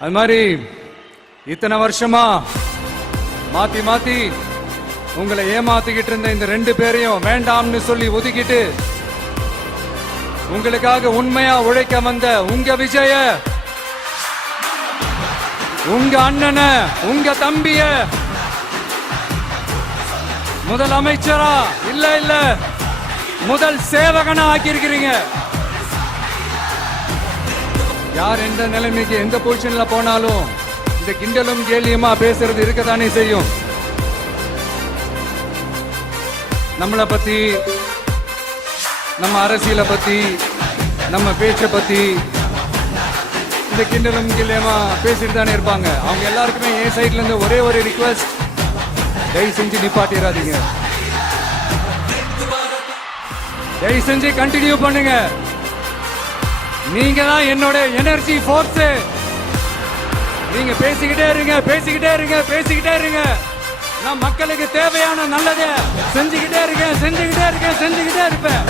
அது மாதிரி இத்தனை வருஷமா மாத்தி மாத்தி உங்களை ஏமாத்திக்கிட்டு இருந்த இந்த 2 பேரையும் வேண்டாம்னு சொல்லி ஒதுக்கிட்டு உங்களுக்காக உண்மையா உழைக்க வந்த உங்க விஜய, உங்க அண்ணனை, உங்க தம்பிய முதல் அமைச்சரா இல்ல முதல் சேவகனா ஆக்கியிருக்கிறீங்க. யார் எந்த நிலைமைக்கு எந்த பொசிஷன்ல போனாலும் இந்த கிண்டலும் கேலியுமா பேசுறது இருக்கத்தானே செய்யும். நம்மளை பத்தி, நம்ம அரசியலை பத்தி, நம்ம பேச்சை பத்தி இந்த கிண்டலும் கேலியுமா பேசிட்டு தானே இருப்பாங்க. அவங்க எல்லாருக்குமே என் சைட்ல இருந்து ஒரே ஒரு ரிக்வெஸ்ட், தயவு செஞ்சு நிப்பாட்டிடாதீங்க. தயவு செஞ்சு கண்டினியூ பண்ணுங்க. நீங்க தான் என்னோட எனர்ஜி ஃபோர்ஸ். நீங்க பேசிக்கிட்டே இருங்க. நான் மக்களுக்கு தேவையான நல்லதை செஞ்சுக்கிட்டே இருப்பேன்.